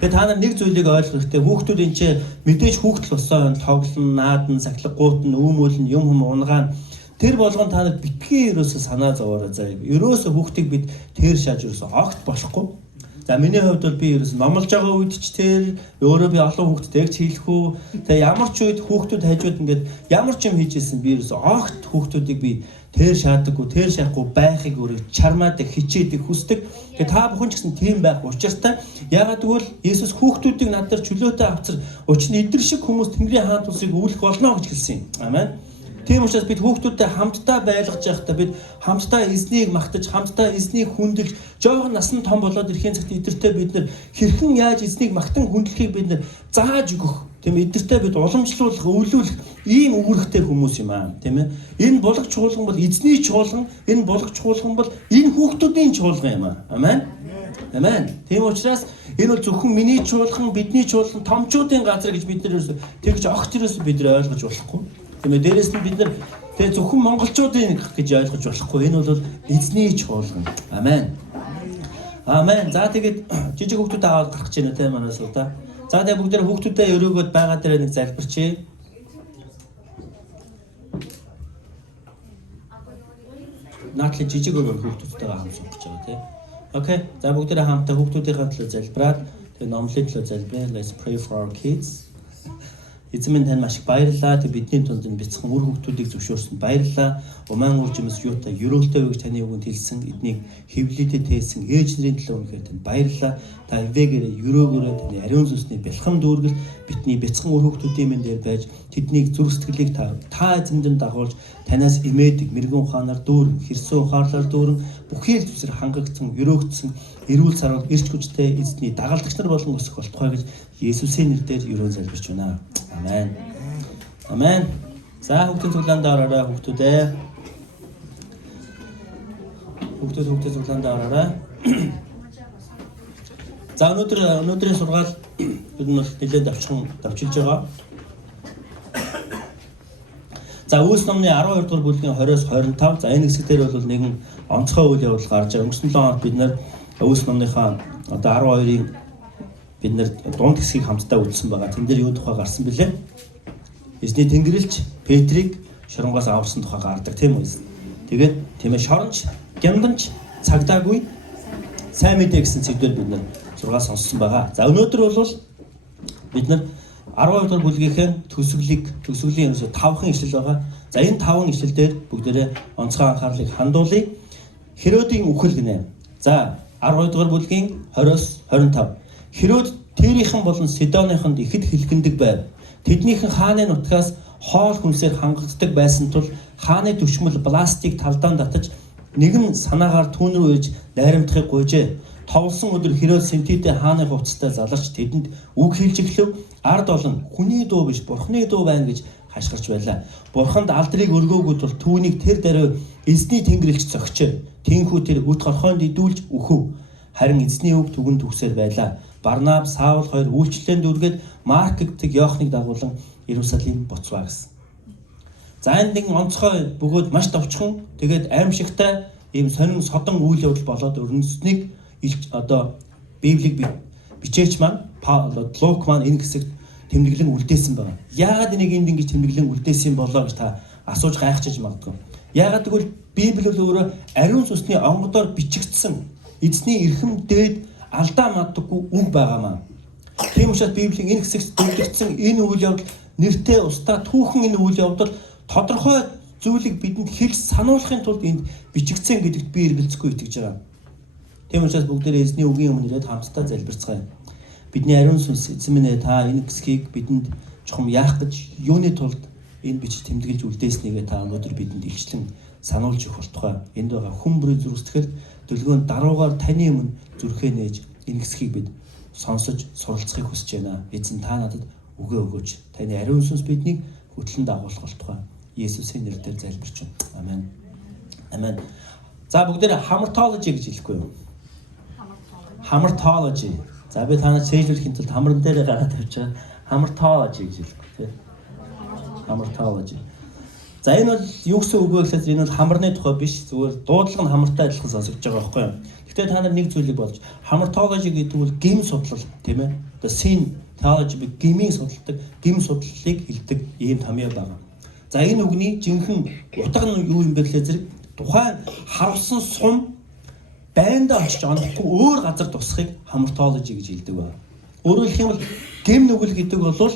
Тэгээ та нар нэг зүйлийг ойлгох хэрэгтэй. Хүүхдүүд энэ ч мэдээж хүүхдэл болсон тоглон, наадан, сахилга гуутан, үүмүүлэн, юм хүм унгаан тэр болгон та нар битгий ерөөсө санаа зовоорой заа. Ерөөсө хүүхдийг бид тэр шааж ерөөсө огт болохгүй. За миний хувьд бол би ерөөсө номлож байгаа үед ч тэр өөрөө би олон хүүхдтэй ч хийлэхгүй. Тэгээ ямар ч үед хүүхдүүд хажууд ингээд ямар ч юм хийжсэн би ерөөсө огт хүүхдүүдийг би тэр шаадаггүй, тэр шахахгүй байхыг өөрөө чармаадаг, хичээдэг, хүсдэг. Тэгээ та бүхэн ч гэсэн тийм байх учиртай. Яагаад гэвэл Есүс хүүхдүүдийг надад чөлөөтэй авчир учир нь эдгэр шиг хүмүүс Тэнгэрийн хаан тусыг үүлэх болно гэж хэлсэн юм. Амен. Тийм учраас бид хүүхдүүдтэй хамтдаа байлгаж явахдаа бид хамтдаа эзнийг магтаж, хамтдаа эзнийг хүндэлж, жоохон насан том болоод ирэхин цагт эдгэртэй бид нэр хэрхэн яаж эзнийг магтан хүндлэхийг бид нэр зааж өгөх. Тийм эдгэртэй бид уламжлуулах, өвлүүлэх ийм үүрэгтэй хүмүүс юм аа. Тийм ээ. Энэ булаг чуулган бол эзний чуулган, энэ булаг чуулган бол энэ хүүхдүүдийн чуулган юм аа. Амен. Амен. Тийм учраас энэ бол зөвхөн миний чуулган, бидний чуулган, томчуудын газар гэж бид нэр тэгж огт ерөөсөө бид нэр ойлгож болохгүй. Тийм ээ. Дээрээс нь бид нар тэгээ зөвхөн монголчуудын гэж ойлгож болохгүй. Энэ бол эзний чуулган. Амен. Амен. За тэгээд жижиг хүүхдүүд аваад гарах гэж байна те манаас удаа. За тэгээ бүгдээ хүүхдүүдээ өрөөгөөд байгаа дээр нэг залбирчээ. Наатли жижиг хүүхдүүдтэйгээ хамт суух гэж байгаа те. Окей. За бүгдээ хамтдаа хүүхдүүдийнхээ төлөө залбираад тэгээ номлын төлөө залбираа. Let's pray for our kids. Эзэн минь тань маш их баярлалаа. Тэг бидний тунд энэ бяцхан үр хүүхдүүдийг зөвшөөрсөнд баярлалаа. Умаан үржимс юутай ерөөлтэй гэж таны үгэнд хэлсэн. Эднийг хэвлэлтэд тээсэн ээж нарын төлөө үнэхээр тань баярлалаа. Та эвээгээрээ ерөөгөөрөө таны ариун сүнсний бэлхэм дүүргэл бидний бяцхан үр хүүхдүүдийн минь дээр байж тэднийг зүрх сэтгэлийг та эзэндэн дагуулж танаас имээдэг мэрэгэн ухаанаар дүүрэн, хэрсэн ухаарлаар дүүрэн бүхий л төвсөр хангагдсан, өрөөгдсөн эрүүл сарвал эрч хүчтэй эзний дагалдагч нар болон өсөх болтугай гэж Есүсийн нэрээр ерөөн залбирч байна. Амен. Амен. За хүүхдийн цуглаанд ороорой хүүхдүүдээ. Хүүхдийн цуглаанд ороорой. За өнөөдрийн сургаал бид нь нэлээд давчилж байгаа. За Үлс номны 12 дугаар бүлгийн 20-оос 25. За энэ хэсэг дээр бол нэгэн онцгой үйл явдал гарч байгаа. Өнгөрсөн 7 хоног бид нэр Үлс номныхаа одоо 12-ийн бид нэр дунд хэсгийг хамтдаа үзсэн байгаа. Тэн дээр юу тухай гарсан бэлээ? Эзний Тэнгэрлэгч Петрийг шоронгоос аварсан тухай гардаг тийм үү? Тэгээд тийм ээ шоронч, гямданч, цагдаагүй сайн мэдээ гэсэн сэдвээр бид нэр сургаал сонссон байгаа. За өнөөдөр бол бид нар 12 дугаар бүлгийнхээ төгсгөлийн ерөөсө 5хан ишлэл байгаа. За энэ 5 ишлэл дээр бүгдээрээ онцгой анхаарлыг хандуулъя. Херодийн үхэл гинэ. За 12 дугаар бүлгийн 20-оос 25. Херод Тирийнхэн болон Сидоныхонд ихэд хэлгэндэг байв. Тэднийхэн хааны нутгаас хоол хүнсээр хангагддаг байсан тул хааны түшмэл Бластыг талдаан татаж нэгэн санаагаар түүн рүү ирж найрамдахыг гуйжээ. Товлсон өдөр Херод Синтидэ хааны хувцастай заларч тэдэнд үг хэлж эхлэв. Ард олон хүний дуу биш бурхны дуу байна гэж хашгирч байлаа. Бурханд алдрыг өргөөгүй тул түүнийг тэр даруй эзний Тэнгэрлэгч зогчээ. Тинхүү тэр үт хорхойнд идүүлж өөхөв. Харин эзний үг түгэнд төгсөөр байлаа. Барнаб, Саул хоёр үйлчлэлийн дүргээд Марк гэдэг Иохныг дагуулan Иерусалим буцваа гэсэн. За энэ нэг онцгой бөгөөд маш товчхон тэгээд аимшигтай ийм сонин содон үйл явдал болоод өрнөснийг одоо Библийг бичээч маань Лук маань энэ хэсэгт тэмдэглэн үлдээсэн байна. Яагаад энийг энд ингэж тэмдэглэн үлдээсэн болоо гэж та асууж гайхчихж магадгүй. Яагаад гэвэл Библи бол өөрөө ариун сүнсний онгодоор бичигдсэн эзний эрхэм дээд алдаа мадаггүй үг байгаамаа. Тийм учраас Библийн энэ хэсэгт тэмдэглэгдсэн энэ үйл явдал нэртэй устдаа түүхэн энэ үйл явдал тодорхой зүйлийг бидэнд хэлж сануулахын тулд энд бичигдсэн гэдэгт би эргэлзэхгүй итгэж байгаа. Тийм учраас бүгдээрээ эзний үгийн өмнө ирээд хамтдаа залбирцгаая. Бидний ариун сүнс эзэн минь та энэ хэсгийг бидэнд чухам яах гэж юуны тулд энэ бичиж тэмдэглэж үлдээснийг та өнөөдөр бидэнд илчлэн сануулж өгөх болтугай. Энд байгаа хүн бүрийн зүрх сэтгэл дэлгөөнд даруугаар таны өмнө зүрхээ нээж энэ хэсгийг бид сонсож суралцахыг хүсэж байна. Эзэн та надад өгөө өгөөч. Таны ариун сүнс биднийг хөтлөн дагуулах болтугай. Есүсийн нэрээр залбирч байна. Амен. Амен. За бүгдээрээ hamartology гэж хэлэхгүй юу? Hamartology. За би танаас шийдвэрлэхийн тулд хамран дээр гараад тавьж байгаа. Hamartology гэж хэлэхгүй тийм. Hamartology. За энэ бол юу гэсэн үг вэ гэхээр энэ бол хамарны тухай биш, зүгээр дуудлага нь хамартай адилхан сонсогдож байгаа байхгүй юу. Гэхдээ та нар нэг зүйлийг болж хамар теологи гэдэг бол гим судлал тийм ээ. Одоо sin теологи би гмийн судалдаг, гим судлалыг хэлдэг ийм тамья байна. За энэ үгний жинхэнэ утга нь юу юм бэ гэхээр зэрэг тухайн харуулсан сум байндаа очиж онохгүй өөр газар тусахыг хамар теологи гэж хэлдэг байна. Өөрөөр хэлэх юм бол гим нүгэл гэдэг бол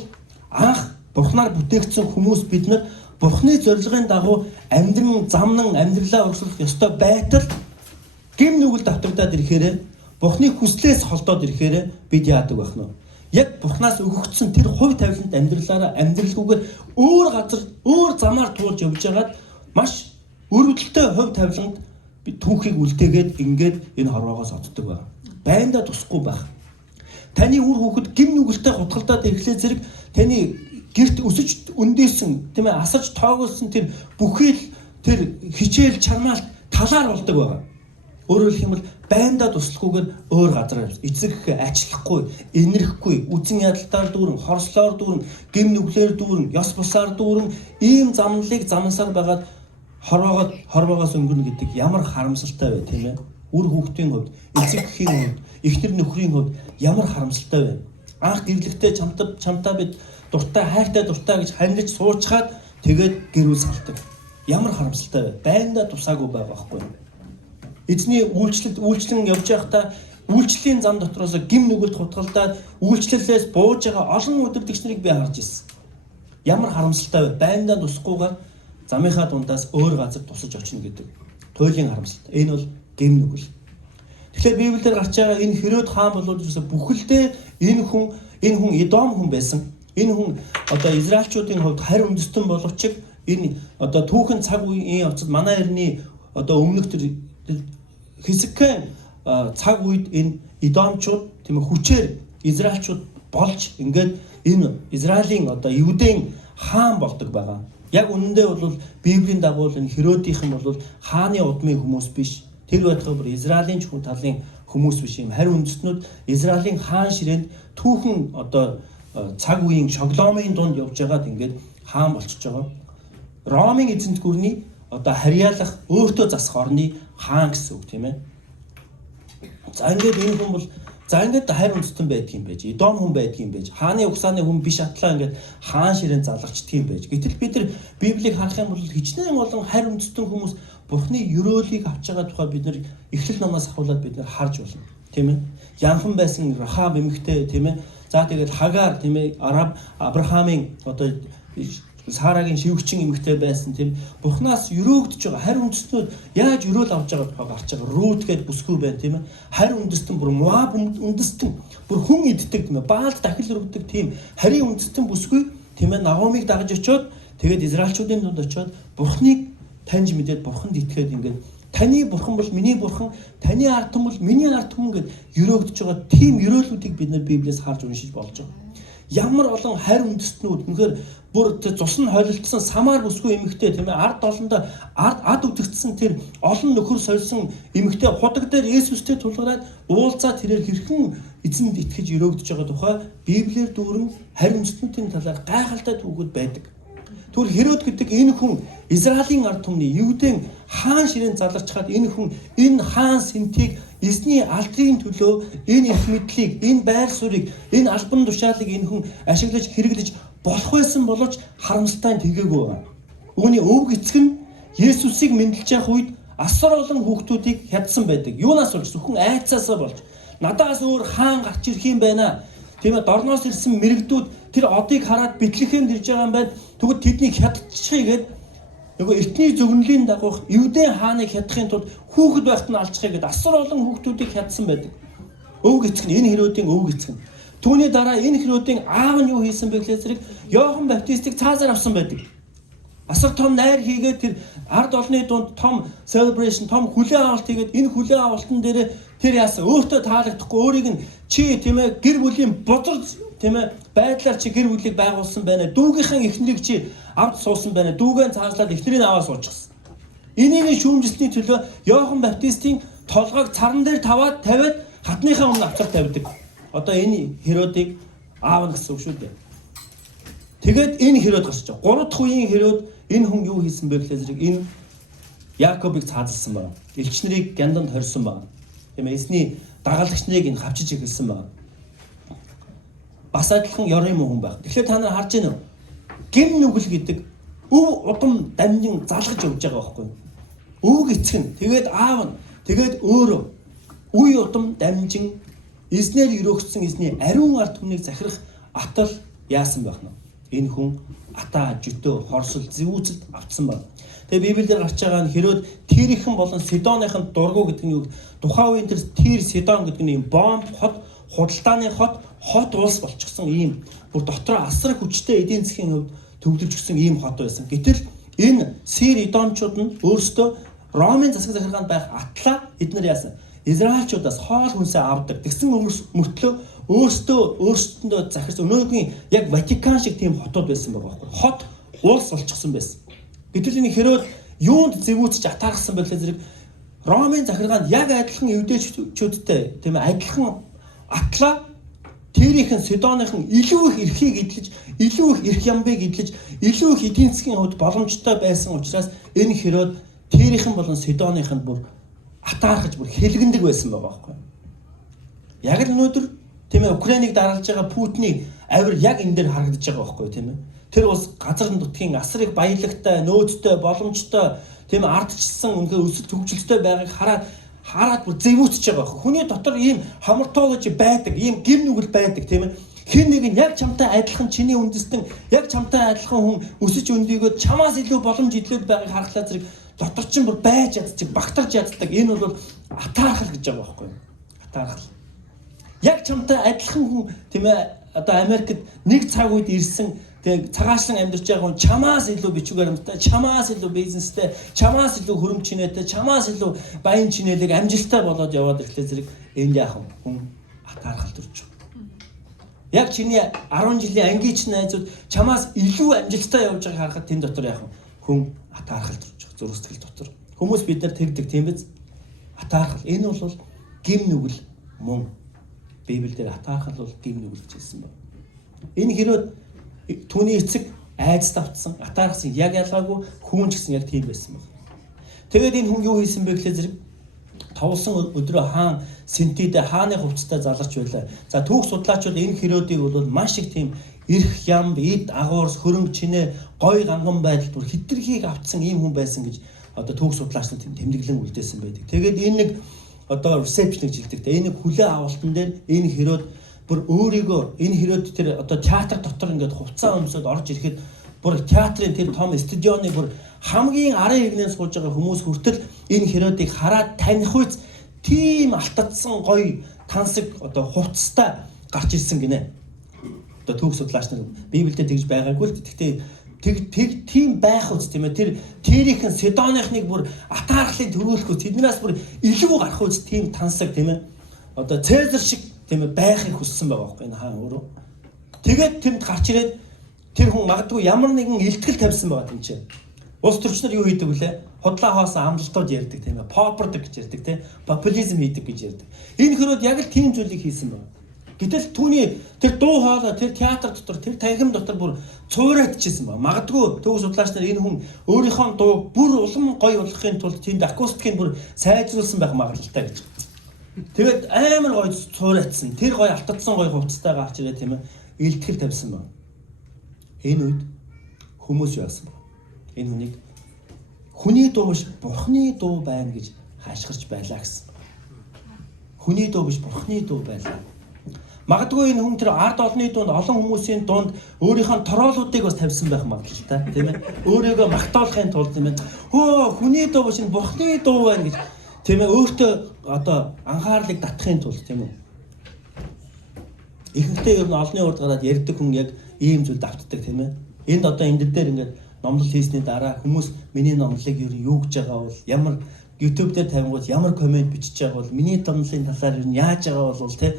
анх Бурхнаар бүтээгдсэн хүмүүс бид нар Бурхны зорилгын дагуу амьдран замнан амьдралаа өргөсгөх ёстой байтал гим нүгэл давтагдаад ирэхээр Бурхны хүслээс холдоод ирэхээр бид яадаг байх нь. Яг Бурхнаас өгөгдсөн тэр хувь тавилант амьдралаараа амьдралгүйгээр өөр газар, өөр замаар туулж явж байгаад маш өрөвдөлтөй хувь тавилант бид түүхийг үлдээгээд ингээд энэ хорвоогоос отдог байна. Байндаа тусахгүй байх. Таны үр хүүхэд гим нүгэлтэй хутгалдаад ирэхлээр зэрэг таны гэрт өсөж өндөөсөн тийм ээ асарч тоогоолсон тэр бүхий тэр хичээл чармаалт талаар болдог байгаа. Өөрөөр хэлэх юм бол байндаа туслахгүйгээр өөр газар эцэг ажиллахгүй, инэрэхгүй, үзэн ядалтаар дүүрэн, хорслоор дүүрэн, гим нүглээр дүүрэн, ёс бусаар дүүрэн ийм замналыг замсаар байгаад хорвоогоос өнгөрнө гэдэг ямар харамсалтай вэ тийм ээ. Үр хүүхдийн хувьд, эцэг эхийн хувьд, эхнэр нөхрийн хувьд ямар харамсалтай вэ? Анх гэрлэгтээ чамтаа бид дуртай хайртай дуртай гэж ханилж суучгаад тэгээд гэрүүл салдаг. Ямар харамсалтай вэ? Байндаа тусаагүй байгаа байхгүй юу? Эзний үйлчлэн явж байхдаа үйлчлэлийн зам дотроос гим нүгэлд хутгалдаад үйлчлэлээс бууж байгаа олон өдөртөгч нарыг би харж ирсэн. Ямар харамсалтай вэ? Байндаа тусахгүйгээр замынхаа дундаас өөр газар тусаж очно гэдэг. Туйлын харамсалтай. Энэ бол гим нүгэл. Тэгэхээр Библиэлд гарч байгаа энэ Херод хаан бол бүхэлдээ энэ хүн Эдом хүн байсан. Энэ хүн одоо Израильчуудын хувьд харь үндэстэн боловч энэ одоо түүхэн цаг үеийн явцад манай эртний одоо өмнөх тэр Хизкийн цаг үед энэ Эдомчууд тийм ээ хүчээр Израильчууд болж ингээд энэ Израилийн одоо Евдийн хаан болдог байгаа. Яг үнэндээ бол Библийн дагуу энэ Херодийнхэн бол хааны удмын хүмүүс биш. Тэр байтугай бүр Израилийн чухал талын хүмүүс биш юм. Харин үндэстнүүд Израилийн хаан ширээнд түүхэн одоо цаг үеийн шоглоомын дунд явж байгаад ингээд хаан болчихж байгаа. Ромын эзэнт гүрний одоо харьяалах өөртөө засах орны хаан гэсэн үг тийм ээ. За ингээд энэ хүн бол за ингээд харь үндэстэн байдаг юм байж, Эдом хүн байдаг юм байж, хааны угсааны хүн биш атлаа ингээд хаан ширээнд залгачдаг юм байж. Гэтэл бид нар Библийг харах юм бол хичнээн олон харь үндэстэн хүмүүс Бурхны ёроолыг авч байгаа тухай бид нар Эхлэл номоос ахуулаад бид нар харж болно. Тийм ээ. Янхан байсан Рахаб эмэгтэй тийм ээ. За тэгээд Хагар тийм ээ Авраамын одоо Сарагийн шивгчин эмэгтэй байсан тийм Бурхнаас өрөөгдөж байгаа харь үндэстнүүд яаж өрөөл авч байгаа тухай гарч байгаа. Рут гэдэг бүсгүй байна тийм ээ. Харь үндэстэн бүр Моаб үндэстэн бүр хүн иддэг тийм ээ. Баалд дахил өргөдөг тийм харийн үндэстэн бүсгүй тийм ээ. Нагомыг дагаж очиод тэгээд Израильчуудын дунд очиод Бурхныг таньж мэдээд Бурханд итгээд ингээд таны бурхан бол миний бурхан, таны ард түмэн бол миний ард түмэн гэд өрөөгдөж байгаа тийм өрөөлүүдийг бид нар Библиэс харж уншиж болж байгаа. Ямар олон харь үндэстнүүд үнэхээр бүр цус нь холилдсон самар бүсгүй эмэгтэй тийм ээ ард олондоо ад үтгцсэн тэр олон нөхөр сольсон эмэгтэй худаг дээр Есүстэй тулгараад уулзаад тэрээр хэрхэн эзэнд итгэж өрөөгдөж байгаа тухай Библиэр дүүрэн харь үндэстнүүдийн талаар гайхалтай түүхүүд байдаг. Түр Херод гэдэг энэ хүн Израилийн ард түмний Евдийн хаан ширээнд заларчхаад энэ хүн энэ хаан сэнтийг эзний алдрын төлөө энэ их мэдлийг, энэ байр суурийг, энэ албан тушаалыг энэ хүн ашиглаж хэрэглэж болох байсан боловч харамсалтай тэгээгүй байна. Үүний өвг эцэг нь Есүсийг мэдлж явах үед асар олон хүүхдүүдийг хядсан байдаг. Юунаас болж зөвхөн айцаасаа болж надаас өөр хаан гарч ирэх юм байна. Тийм ээ дорноос ирсэн мэрэгдүүд тэр одыг хараад Бэтлехэм ирж байгаа юм байна. Тэгвэл тэднийг хядчихъя гэд нөгөө эртний зөвнөлийн дагуух Евдийн хааныг хядахын тулд хүүхэд байхад нь алжчихъя гэд асар олон хүүхдүүдийг хядсан байдаг. Өвг эцэг нь энэ Херодийн өвг эцэг нь. Түүний дараа энэ Херодийн аав нь юу хийсэн бэ гэхэл зэрэг Иохан Баптистыг цаазаар авсан байдаг. Асар том найр хийгээд тэр ард олны дунд том celebration, том хүлээн авалт хийгээд энэ хүлээн авалтан дээр тэр яасан өөртөө таалагдахгүй өөрийг нь чи тийм ээ гэр бүлийн бузар тийм ээ байдлаар чи гэр бүлийг байгуулсан байна. Дүүгийнхэн эхнэрийг чи авд суусан байна. Дүүгэн цааслаад эхнэрийг аваа суучихсан. Энийг шүүмжилсний төлөө Иохан Баптистийн толгойг царан дээр тавиад хатныхаа өмнө авчир тавьдаг. Одоо энэ Херодыг аав нь гэсэн үг шүү дээ. Тэгээд энэ Херод гарч байгаа. 3 дахь үеийн Херод Энэ хүн юу хийсэн бэ гэхэл зэрэг энэ Яакобыг цаазалсан байна. Элч нарыг гянданд хорьсон байна. Тийм ээ, эзний дагалдагч нарыг энэ хавчиж эхэлсэн байна. Бас адилхан ёрын хүн байх. Тэгэхээр та нар харж байна уу? Гим нүгэл гэдэг өв удам дамжин залгаж явж байгаа байхгүй юу? Өвөг эцэг нь, тэгээд аав нь, тэгээд өөрөө үе удам дамжин эзнээр өрөөгдсөн эзний ариун ард түмнийг захирах атал яасан байх нь. Энэ хүн ата, жөтөө, хорсол, зэвүүцэлд автсан байна. Тэгээ Библиэлд гарч байгаа нь Херод Тирийнхэн болон Сидоныхын дургу гэдэг нь юу? Тухайн үеийн тэр Тир, Сидон гэдэг нь юм бомб хот, худалдааны хот улс болчихсон ийм бүр дотроо асар хүчтэй эдийн засгийн хувьд төвлөрж гисэн ийм хот байсан. Гэтэл энэ Сир Идомчууд нь өөрсдөө Ромын засаг захиргаанд байх атлаа эднэр яасан? Израильчуудаас хоол хүнсээ авдаг. Тэгсэн мөртлөө өөрсдөндөө захирч өнөөгийн яг Ватикан шиг тийм хотууд байсан байгаа байхгүй. Хот улс болчихсон байсан. Гэтэл энэ Херод юунд зэвүүцэж атаарсан бэ гэхээр зэрэг Ромын захиргаанд яг адилхан евдээчүүдтэй тийм ээ адилхан атлаа Тирийнхэн Сидоныхан илүү их эрхийг эдлэж, илүү их эрх ямбыг эдлэж, илүү их эдийн засгийн хувьд боломжтой байсан учраас энэ Херод Тирийнхэн болон Сидоныханд бүр атаархаж бүр хэлгэндэг байсан байгаа байхгүй. Яг л өнөөдөр тийм ээ Украиныг дараалж байгаа Путиний авир яг энэ дээр харагдаж байгаа байхгүй тийм ээ. Тэр бас газар нутгийн асар их баялагтай, нөөцтэй, боломжтой, тийм ээ ардчилсан үнэхээр өсөлт хөгжилтэй байгааг хараад бүр зэвүүцэж байгаа байхгүй. Хүний дотор ийм хамартоо гэж байдаг, ийм гим нүгэл байдаг тийм ээ. Хэн нэг нь яг чамтай адилхан чиний үндэстэн, яг чамтай адилхан хүн өсөж өндөгөөд чамаас илүү боломж идлээд байгааг харахлаа зэрэг дотор чинь бүр байж яддаг, багтарч яддаг. Энэ бол атаархал гэж байгаа байхгүй юу? Атаархал. Яг чамтай адилхан хүн тийм ээ одоо Америкт нэг цаг үед ирсэн тэг цагаашлан амьдарч байгаа хүн чамаас илүү бичвэр баримттай, чамаас илүү бизнестэй, чамаас илүү хөрөнгө чинээтэй, чамаас илүү баян чинээлэг амжилттай болоод яваад ирэхлээр зэрэг энд яах вэ? Хүн атаархал төрж байгаа. Яг чиний 10 жилийн ангич найзууд чамаас илүү амжилттай явж байгааг харахад тэн дотор яах вэ? Хүн атаархал төрж байгаа. Зүрх сэтгэл дотор. Хүмүүс бид нар тэгдэг тийм биз? Атаархал. Энэ бол гим нүгэл мөн. Библиэлд атаархал бол гим нүгэл гэж хэлсэн байна. Энэ Херод түүний эцэг айдас тавцсан, атаархсан яг ялгаагүй хүн ч гэсэн яг тийм байсан байна. Тэгээд энэ хүн юу хийсэн бэ гэхэл зэрэг товлсон өдрөө хаан Синтидэ хааны хувцастай заларч байлаа. За түүх судлаачид энэ Херодыг бол маш их тийм эрх ям, эд агуурс, хөрөнгө чинээ, гой ганган байдал бүр хитрхийг автсан ийм хүн байсан гэж одоо түүх судлаач нар тийм тэмдэглэн үлдээсэн байдаг. Тэгээд энэ нэг одоо reception гэж хэлдэг. Энэ нэг хүлээ авалтан дээр энэ Херод бүр өөрийгөө энэ Херод тэр одоо театр дотор ингээд хувцас өмсөд орж ирэхэд бүр театрын тэр том студионы бүр хамгийн арын игнээс сууж байгаа хүмүүс хүртэл энэ Херодыг хараад таних үз тийм алтадсан гоё тансаг одоо хувцастай гарч ирсэн гинэ. Одоо түүх судлаач нар Библиэд тэгж байгаагүй л гэхдээ тийм байх үз тийм ээ тэр Тирийнхэн Сидоныхныг бүр атаархлыг төрүүлэхгүй тэднээс бүр илүү гарах үз тийм тансаг тийм ээ одоо Цезар шиг тийм ээ байхыг хүссэн байгаа байхгүй энэ хаан өөрөө. Тэгээд тэнд гарч ирээд тэр хүн магадгүй ямар нэгэн илтгэл тавьсан байгаа тийм чинь. Улс төрчнөр юу хийдэг вүлээ? Худлаа хоосон амлалтууд ярьдаг тийм ээ. Попордог гэж ярьдаг тийм. Популизм хийдэг гэж ярьдаг. Энэ Херод яг л тийм зүйлийг хийсэн байна. Гэтэл түүний тэр дуу хоолой, тэр театр дотор, тэр танхим дотор бүр цуурайтчихсан байна. Магадгүй төв судлаач нар энэ хүн өөрийнхөө дууг бүр улам гоё болгохын тулд тэнд акустикийг бүр сайжруулсан байх магадлалтай гэж. Тэгээд амар гоё цуурайтсан. Тэр гоё алтадсан гоё хувцастай гарч ирээ тийм ээ. Илтгэл тавьсан байна. Энэ үед хүмүүс яасан бэ? Энэ хүнийг хүний дуу биш бурхны дуу байна гэж хаашгирч байлаа гэсэн. Хүний дуу биш бурхны дуу байлаа. Магадгүй энэ хүн тэр ард олонний дунд олон хүмүүсийн дунд өөрийнхөө тороолуудыг бас тавьсан байх магадлалтай тийм ээ. Өөрийгөө магтаалахын тулд тийм ээ. Хөө хүний дуу биш бурхны дуу байна гэж тийм ээ өөртөө одоо анхаарлыг татахын тулд тийм үү. Ихэнхдээ ер нь олонний урд гараад ярьдаг хүн яг ийм зүйл давтдаг тийм ээ. Энд одоо энэ дээр ингээд номлол хийсний дараа хүмүүс миний номлолыг юу гэж байгаа бол ямар YouTube дээр тавингууд ямар комент бичиж байгаа бол миний номлолын талаар юу яаж байгаа бол тийм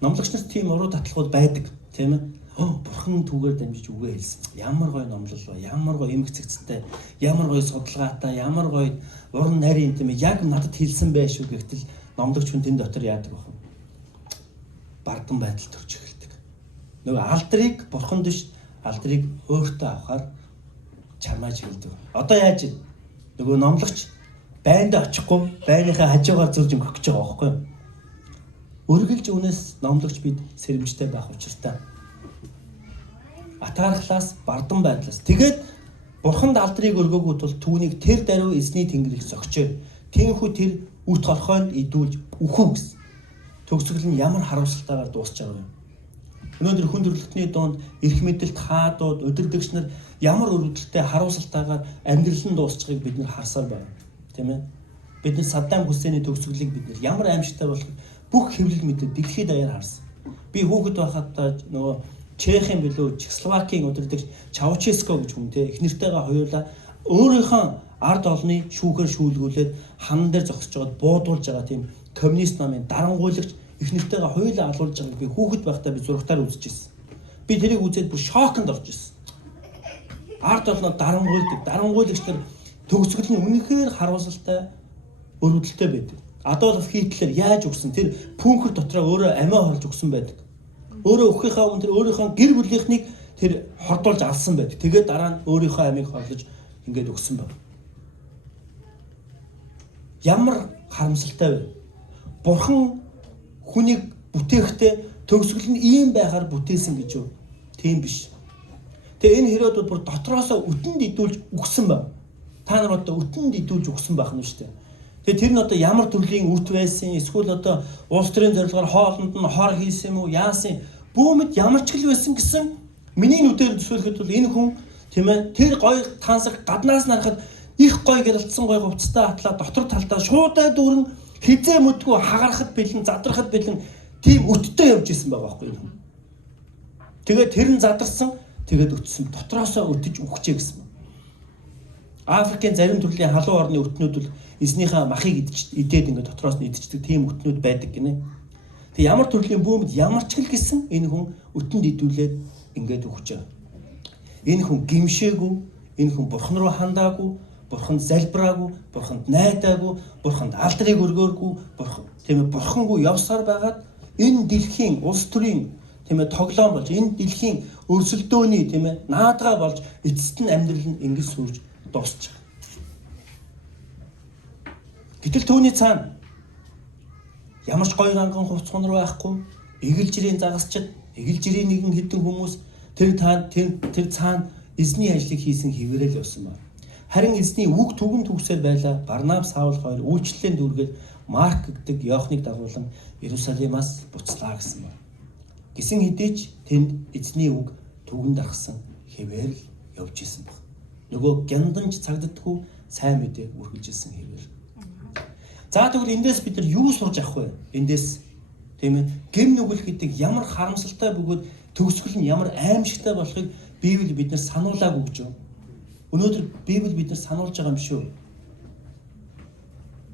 номлогч нар тийм уруу татлагууд байдаг тийм ээ. Бурхан түүгээр дамжиж үгээ хэлсэн. Ямар гоё номлол ба, ямар гоё эмх цэгцтэй, ямар гоё судалгаатай, ямар гоё уран нарийн тийм ээ яг надад хэлсэн байх шүү гэхтэл номлогч хүн тэн дотор яадаг вэ? Бардан байдал төрж эхэлдэг. Нөгөө алдрыг бурханд биш алдрыг өөртөө авахаар чармаа чиглэдэг. Одоо яаж вэ? Нөгөө номлогч байнд очихгүй байныхаа хажуугаар зурж өгөх гэж байгаа байхгүй юу? Үргэлж үнээс номлогч бид сэрэмжтэй байх учиртай. Атаархлаас бардан байдлаас. Тэгээд бурханд алдрыг өргөөгүй тул түүнийг тэр даруй эзний тэнгэрийг зогчоо. Тэнхүү тэр үт хорхойнд идүүлж үхүү гэсэн. Төгсгөл нь ямар харамсалтайгаар дуусч байгаа юм. Өнөөдөр хүн төрөлхтний дунд эрх мэдэлт хаадууд, удирдагч нар ямар өрөвдөлтөй харамсалтайгаар амьдрал нь дуусчихыг бид нар харсаар байна. Тийм ээ. Бид нар Саддам Хүсейний төгсгөлийг бид нар ямар аимшигтай болох бүх хэвлэл мэдэд дэлхийд даяар харсан. Би хүүхэд байхад нөгөө Чехийн билүү Чехословакийн удирдагч Чауческо гэж хүн те их нэртэйгээ хоёулаа өөрийнхөө ард олны шүүхээр шүүлгүүлээд хан дээр зогсож байгаад буудуулж байгаа тийм коммунист намын дарангуйлагч их нэртэйгээ хоёулаа алуулж байгааг би хүүхэд байхдаа би зургатаар үзчихсэн. Би тэрийг үзээд бүр шоконд орж ирсэн. Ард олноо дарангуйлагч нар төгсгөл нь үнэхээр харамсалтай өрөвдөлтөй байдаг. Адольф Хитлер яаж өгсөн тэр пүнхэр дотроо өөрөө амиа хорлж өгсөн байдаг. Өөрөө өхийнхаа өмнө тэр өөрийнхөө гэр бүлийнхнийг тэр хордуулж алсан байдаг. Тэгээд дараа нь өөрийнхөө амийг хорлож ингээд өгсөн байна. Ямар харамсалтай вэ? Бурхан хүнийг бүтээхдээ төгсгөл нь ийм байхаар бүтээсэн гэж юу? Тийм биш. Тэгээ энэ хэрөөдүүд бүр дотроосоо өтөнд идүүлж өгсөн байна. Та нар одоо өтөнд идүүлж өгсөн байх нь шүү дээ. Тэгээ тэр нь одоо ямар төрлийн үт байсан, эсвэл одоо улс төрийн зорилгоор хоолнд нь хор хийсэн юм уу, яасан бүүмэд ямар ч хэл байсан гэсэн миний нүдээр төсөөлөхөд бол энэ хүн тийм ээ тэр гоё тансаг гаднаас нь харахад их гоё гялалцсан гоё хувцастай атлаа дотор талдаа шуудаа дүүрэн хизээ мэдгүй хагарахад бэлэн задрахад бэлэн тийм өттэй явж исэн байгаа байхгүй энэ хүн. Тэгээд тэр нь задарсан тэгээд өтсөн дотроосоо өтөж үхчихэ гэсэн. Африкийн зарим төрлийн халуун орны өтнүүд бол эзнийхээ махыг идээд ингээд дотроос нь идчихдэг тийм өтнүүд байдаг гинэ. Тэг ямар төрлийн бүүмд ямар ч хэл гэсэн энэ хүн өтөнд идүүлээд ингээд өгч байгаа. Энэ хүн гимшээгүй, энэ хүн бурхан руу хандаагүй, бурханд залбираагүй, бурханд найдаагүй, бурханд алдрыг өргөөргүй, бурхангүй явсаар байгаад энэ дэлхийн улс төрийн тийм ээ тоглоом болж энэ дэлхийн өрсөлдөөний тийм ээ наадгаа болж эцэст нь амьдрал нь ингэж сүрж дуусчих. Гэтэл түүний цаана ямар ч гоё ганган хувц хонор байхгүй, эгэл жирийн загасчид, эгэл жирийн нэгэн хэдэн хүмүүс тэр цаана эзний ажлыг хийсэн хэвээрэл явсан байна. Харин эзний үг түгэн төгсөөр байлаа. Барнаб Саул хоёр үйлчлэлийн дүүргээд Марк гэдэг Иохныг дагуулan Иерусалимаас буцлаа гэсэн байна. Гисэн хэдий ч тэнд эзний үг түгэн дарахсан хэвээрэл явж исэн байна. Нөгөө гянданч цагддаггүй сайн мэдээг үргэлжилсэн хэвээр. За тэгвэл эндээс бид нар юу сурж авах вэ? Эндээс тийм ээ гэм нүгэл гэдэг ямар харамсалтай бөгөөд төгсгөл нь ямар аимшигтай болохыг Библи биднэр сануулаагүй гэж байна. Өнөөдөр Библи биднэр сануулж байгаа юм шүү.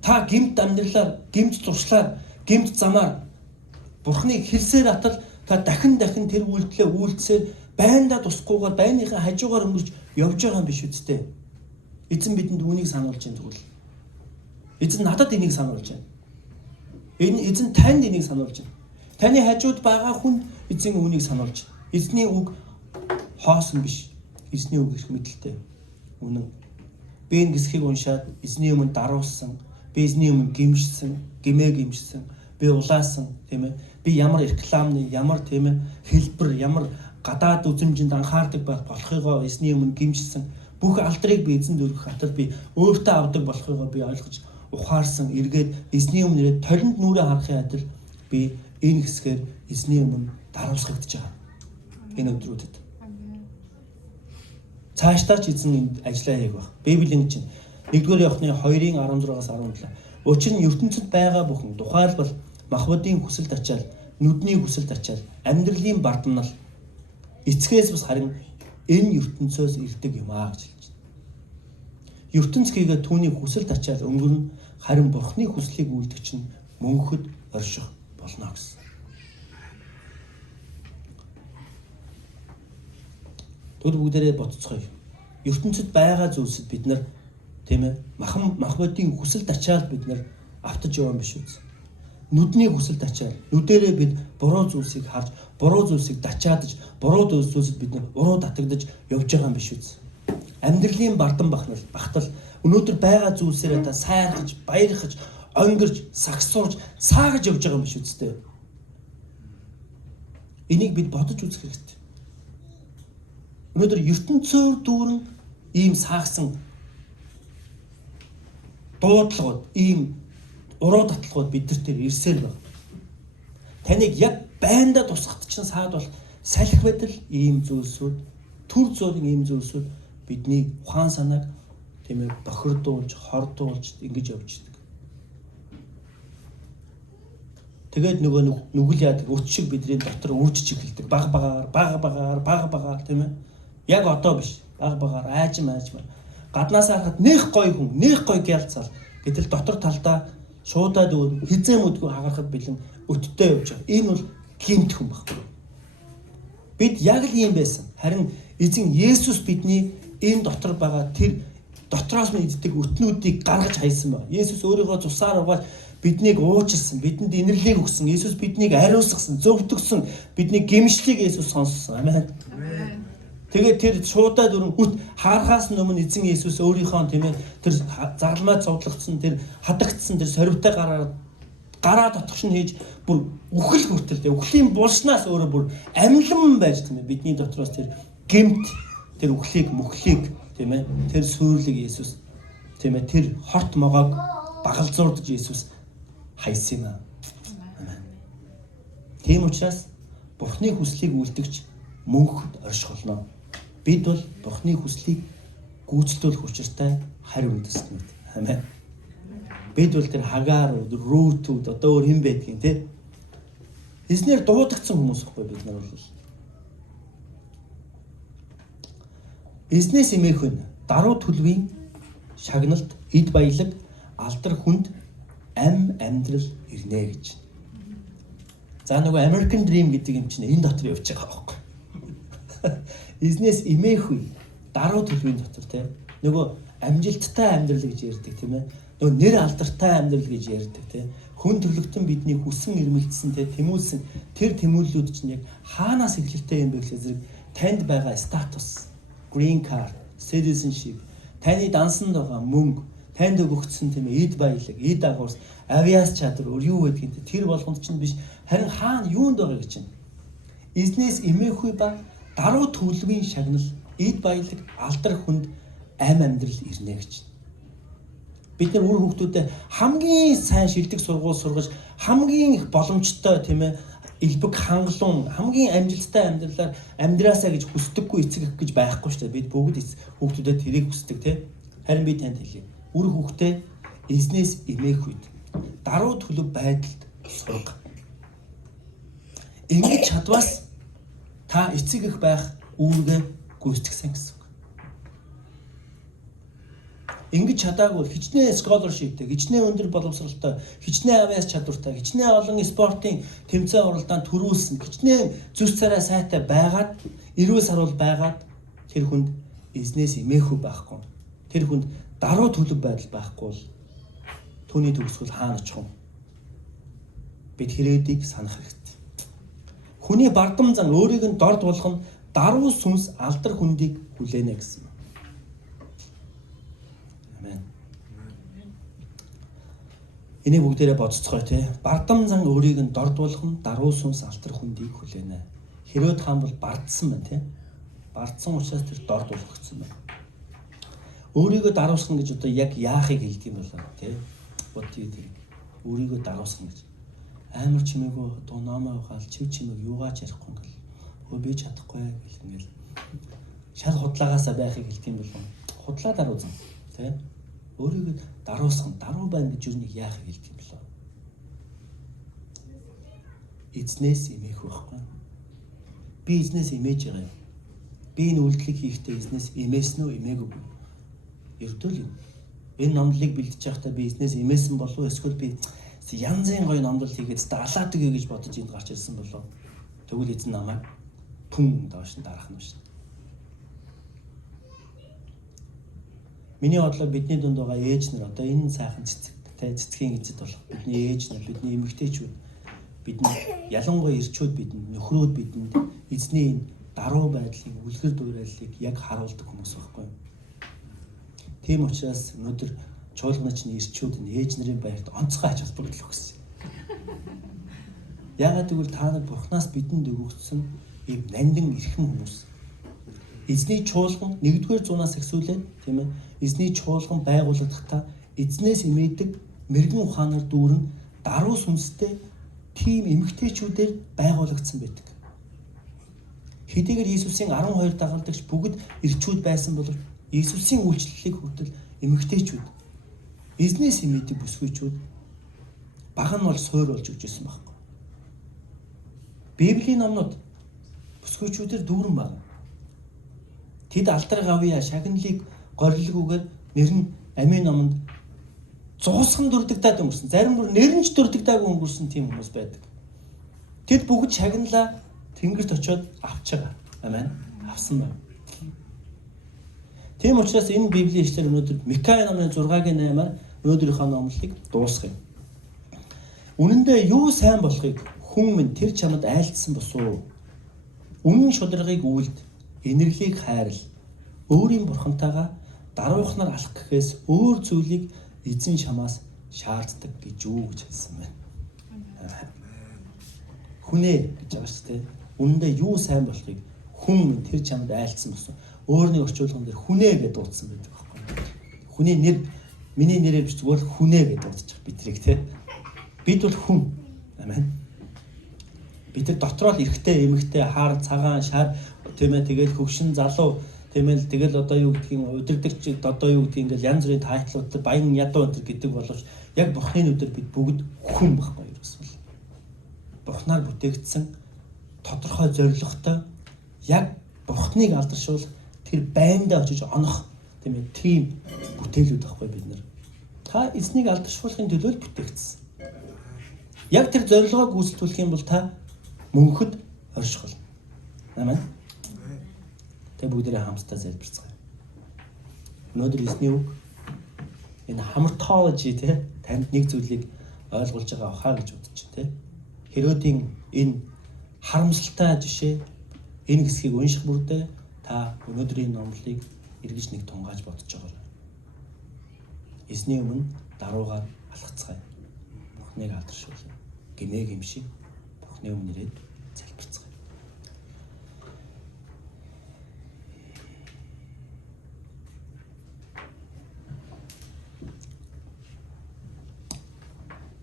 Та гэмт амьдралаар, гэмт зуршлаар, гэмт замаар Бурхныг хэлсээр атал та дахин тэр үйлдэлээ үйлдсээр байндаа тусахгүйгээр байныхаа хажуугаар өнгөрч явж байгаа юм биш үсттэй. Эзэн бидэнд үүнийг сануулж байна тэгвэл. Эзэн надад энийг сануулж байна. Энэ эзэн танд энийг сануулж байна. Таны хажууд байгаа хүн эзэн үүнийг сануулж байна. Эзний үг хоосон биш. Эзний үг их мэдлэлтэй. Үнэн. Би энэ гисхийг уншаад эзний өмнө даруулсан, би эзний өмнө гимшсэн, гимээ гимшсэн, би улаасан, тийм ээ. Би ямар рекламны, ямар тийм ээ хэлбэр, ямар гадаад үзмжинд анхаардаг болохыгоо эзний өмнө гимшсэн. Бүх алдрыг би эзэнд өргөх хатал би өөртөө авдаг болохыгоо би ойлгож ухаарсан, эргээд эзний өмнө ирээд торинд нүрээ харахын адил би энэ хэсгээр эзний өмнө даруусгагдж байгаа. Энэ өдрүүдэд. Цаашдаа ч эзэн энд ажиллаа хийх баг. Библийн чинь 1-р Иохны 2:16-аас 17. Учир нь ертөнцид байгаа бүхэн тухайлбал махбодын хүсэлд ачаал, нүдний хүсэлд ачаал, амьдралын бардамнал эцгээс бас харин энэ ертөнцөөс ирдэг юм аа гэж хэлж байна. ертөнц хийгээ түүний хүсэлд ачаал өнгөрнө, харин Бурхны хүслийг үйлдэгч нь мөнхөд орших болно гэсэн. Түр бүгдээрээ бодцгоё. ертөнцид байгаа зүйлсэд бид нар тийм ээ махбодын хүсэлд ачаал бид нар автаж явсан биш үү? Нүдний хүсэлд ачаал. Нүдэрээ бид буруу зүйлсийг харж, буруу зүйлсийг дачаадж, буруу зүйлсэд бид нар уруу татагдаж явж байгаа юм биш үү? амьдралын бардам багтал өнөөдөр байгаа зүйлсээрээ та сайрхаж, баярхаж, онгирж, сагсуурж, саагаж явж байгаа юм биш үстэй. Энийг бид бодож үзэх хэрэгтэй. Өнөөдөр ертөнцөөр дүүрэн ийм саагсан дуудлагууд, ийм уруу татлагууд биднэрт ирсээр байна. Таныг яг байндаа тусахт чинь саад бол салхи байдал ийм зүйлсүүд, төр зөөлөн ийм зүйлсүүд бидний ухаан санааг тийм ээ бохирдуулж, хордуулж ингэж явж байдаг. Тэгээд нөгөө нүгэл яадаг өч шиг бидний дотор үржиж эхэлдэг. Баг багаар тийм ээ. Яг одоо биш. Баг багаар айжмаар. Гаднаас харахад нэх гоё хүн, нэх гоё гялцал. Гэтэл дотор талдаа шуудаад хизээ мүдгүй хагарахад бэлэн өттэй явж байгаа. Энэ бол гинт хүн баггүй. Бид яг л ийм байсан. Харин эзэн Есүс бидний энэ дотор байгаа тэр дотроос нь иддэг өтнүүдийг гаргаж хайсан байна. Есүс өөрийнхөө цусаар угааж биднийг уучлсан, бидэнд инэрлийг өгсөн. Есүс биднийг ариусгасан, зөвтгсөн, бидний гэмшлийг Есүс сонссон. Амен. Тэгээд тэр шуудаад өрн хаархаас өмнө эзэн Есүс өөрийнхөө тийм ээ тэр зарламайд цовдлогдсон, тэр хадагдсан, тэр сорвитой гараа дотгош нь хийж бүр үхэл хүртэл үхлийн булшнаас өөрөө бүр амьлан байж тийм ээ бидний дотроос тэр гэмт тэр үхлийг мөхлийг тийм ээ тэр сүйрлэг Есүс тийм ээ тэр хорт могоог багалзуурдж Есүс хайсан юм. Амен. Тийм учраас Бурхны хүслийг үлдгэж мөнхөд оршихолно. Бид бол Бурхны хүслийг гүйцэтгүүлэх учиртай харь үндэстнүүд. Амен. Бид бол тэр Хагаар, Рутүүд одоо өөр хэн байдгийг те. Эзнэр дуудагдсан хүмүүс ихгүй бид нар бол. Эзнээс эмээх нь даруй төлөвийн шагналт, эд баялаг, алдар хүнд амьдрал ирнэ гэж. За нөгөө American Dream гэдэг юм чинь энэ дотор явж байгаа байхгүй. Эзнээс эмээх үе даруй төлөвийн дотор те. Нөгөө амжилттай амьдрал гэж ярьдаг тийм ээ. Нөгөө нэр алдартай амьдрал гэж ярьдаг те. Хүн төрлөختөн бидний хүсэн ирмэлцсэн те тэмүүлсэн тэр тэмүүллүүд чинь яг хаанаас эхлэлтэй юм бэ гэхэл зэрэг танд байгаа статус, green card, citizenship, таны дансанд байгаа мөнгө, танд өгөгдсөн тийм ээ эд баялаг, эд агуурс, авиас чадвар юу гэдгийг тэр болгонд чинь биш харин хаана юунд байгаа гэж чинь. Эзнээс эмээх үе ба даруй төлөвийн шагнал, эд баялаг, алдар хүнд амьдрал ирнэ гэж. Бид нар үр хүүхдүүдэд хамгийн сайн шилдэг сургууль сургаж хамгийн их боломжтой тийм ээ элбэг хангалуун хамгийн амжилттай амьдралаар амьдраасаа гэж хүсдэггүй эцэг эх гэж байхгүй шүү дээ. Бид бүгд хүүхдүүдэд тэрийг хүсдэг тийм. Харин би танд хэлье. Үр хүүхдээ эзнээс эмээх үед даруй төлөв байдалд сурга. Ингэж чадвас та эцэг эх байх үүргээ гүйцэтгсэн гэсэн. Ингэж чадаагүй хичнээн scholarshipтэй, хичнээн өндөр боловсролтой, хичнээн авиас чадвартай, хичнээн олон спортын тэмцээн уралдаанд төрүүлсэн, хичнээн зүс царай сайтай байгаад, эрүүл сарвал байгаад тэр хүнд эзнээс эмээхүү байхгүй. Тэр хүнд даруй төлөв байдал байхгүй бол түүний төгсгөл хаана очих вэ? Бид хэрэгдийг санах хэрэгтэй. Хүний бардам зан өөрийг нь дорд болгон даруй сүнс алдар хүндийг хүлээнэ гэсэн. Энийг бүгдээрээ бодцгоё те. Бардам зан өөрийг нь дорд болгон даруй сүнс алдар хүндийг хүлээнэ. Хэрөөд хаан бол бардсан байна те. Бардсан учраас тэр дорд болгогдсон байна. Өөрийгөө даруусгах гэж одоо яг яахыг хэлдэг юм болоо те. Бодъё тэр. Өөрийгөө даруусгах гэж. Амар чимээгөө одоо номоо хаал чив чимээг юугаач ярихгүй ингээл. Өө би чадахгүй гэл ингээл. Шал худлагаасаа байхыг хэлдэг юм болоо. Худлаа даруузан те. Өөрийгөө даруусгах, даруй байна гэж юу нэг яахыг хэлдэг юм болоо. Эзнээс эмээх байхгүй. Би эзнээс эмээж байгаа юм. Би энэ үйлдэлийг хийхдээ эзнээс эмээсэн үү, эмээгүй үү? Ердөө л юм. Энэ номлолыг бэлдэж байхдаа би эзнээс эмээсэн болов уу? Эсвэл би янзын гоё номлол хийгээд алаад өгье гэж бодож энд гарч ирсэн болов. Тэгвэл эзэн намайг түн доош нь дарах нь шүү. Миний бодлоор бидний дунд байгаа ээж нар одоо энэ сайхан цэцгийн эзэд болох бидний ээж нар, бидний эмэгтэйчүүд, бидний ялангуяа ирчүүд бидэнд, нөхрөөд бидэнд эзний даруй байдлын үлгэр дуурайлыг яг харуулдаг хүмүүс байхгүй юу? Тийм учраас өнөөдөр чуулганачны ирчүүд нь ээж нарын баярт онцгой ач холбогдол өгсөн. Яагаад гэвэл та нар Бурханаас бидэнд өгөгдсөн ийм нандин эрхэм хүмүүс. Эзний чуулган 1-р зуунаас эхсүүлээд тийм ээ эзний чуулган байгууллагахдаа эзнээс имээдэг мэрэгэн ухаанаар дүүрэн даруй сүнстэй тийм эмэгтэйчүүдээр байгуулагдсан байдаг. Хэдийгээр Иесусийн 12 дагалдагч бүгд ирчүүд байсан боловч Иесусийн үйлчлэлийг хүртэл эмэгтэйчүүд эзнээс имээдэг бүсгүйчүүд баг нь бол суур болж өгчээсэн байхгүй. Библийн номнууд бүсгүйчүүдээр дүүрэн байна. Тэд алдар гавьяа шагналыг горилгүйгээр нэр нь амийн номонд зуусхан дурддагдаад өнгөрсөн. Зарим бүр нэрнж дурддагдаагүй өнгөрсөн тийм хүмүүс байдаг. Тэд бүгд шагналаа тэнгэрт очиод авч байгаа. Амен. Авсан байна. Тийм учраас энэ Библийн ишлэр өнөөдөр Микаи номын 6-гийн 8-аар өнөөдрийнхөө номлолыг дуусгая. Үнэн дээр юу сайн болохыг хүн минь тэр чамд айлтсан босуу. Үнэн шударгыг үлд, энергийг хайрл. Өөрийн бурхантайгаа даруйхнаар алах гэхээс өөр зүйлийг эзэн чамаас шаарддаг гэж юу гэж хэлсэн байна. Хүнээ гэж байгаа шүү дээ. Үнэн дээр юу сайн болохыг хүн минь тэр чамд айлтсан босуу. Өөрний орчуулган дээр хүнээ гэж дуудсан байдаг байхгүй. Хүний нэр миний нэрээр биш зүгээр хүнээ гэж дуудчих бидрийг те. Бид бол хүн. Амен. Бид нар дотроо л эрэгтэй, эмэгтэй, хаар, цагаан, шар тийм ээ тэгэл хөвшин залуу тийм ээ тэгэл одоо юу гэдгийг удирдахч одоо юу гэдгийг ингээл янз бүрийн тайтлуудтай баян ядуу өнтер гэдэг боловч яг Бурхны нүдээр бид бүгд хүн байхгүй юу гэсэн. Бурхнаар бүтээгдсэн тодорхой зорилготой яг Бурхныг алдаршуулах тэр байндаа очиж онох тийм ээ тийм бүтээлүүд байхгүй бид нар. Та эзнийг алдаршуулахын төлөө бүтээгдсэн. Яг тэр зорилгоо гүйцэтгүүлэх юм бол та мөнхөд орших болно. Амен. Тэ бүгдээ хамтдаа залбирцгаая. Өнөөдөр эзний үг энэ hamartology те танд нэг зүйлийг ойлгуулж байгаа хаа гэж бодож байна те. Херодийн энэ харамсалтай жишээ энэ хэсгийг унших бүрдээ та өнөөдрийн номлолыг эргэж нэг тунгааж бодож байгаа. Эзний өмнө даруугаар алхацгаая. Бурхныг алдаршуулъя. Гинэ гимшиг Бурхны өмнө ирээд залбирцгаая.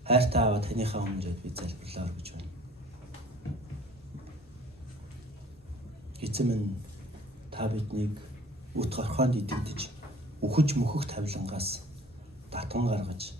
Хайртай аваа танийхаа өмнө ирээд би залбирлаа гэж байна. Эзэн минь та биднийг үт горхоонд идэгдэж үхэж мөхөх тавилангаас татан гаргаж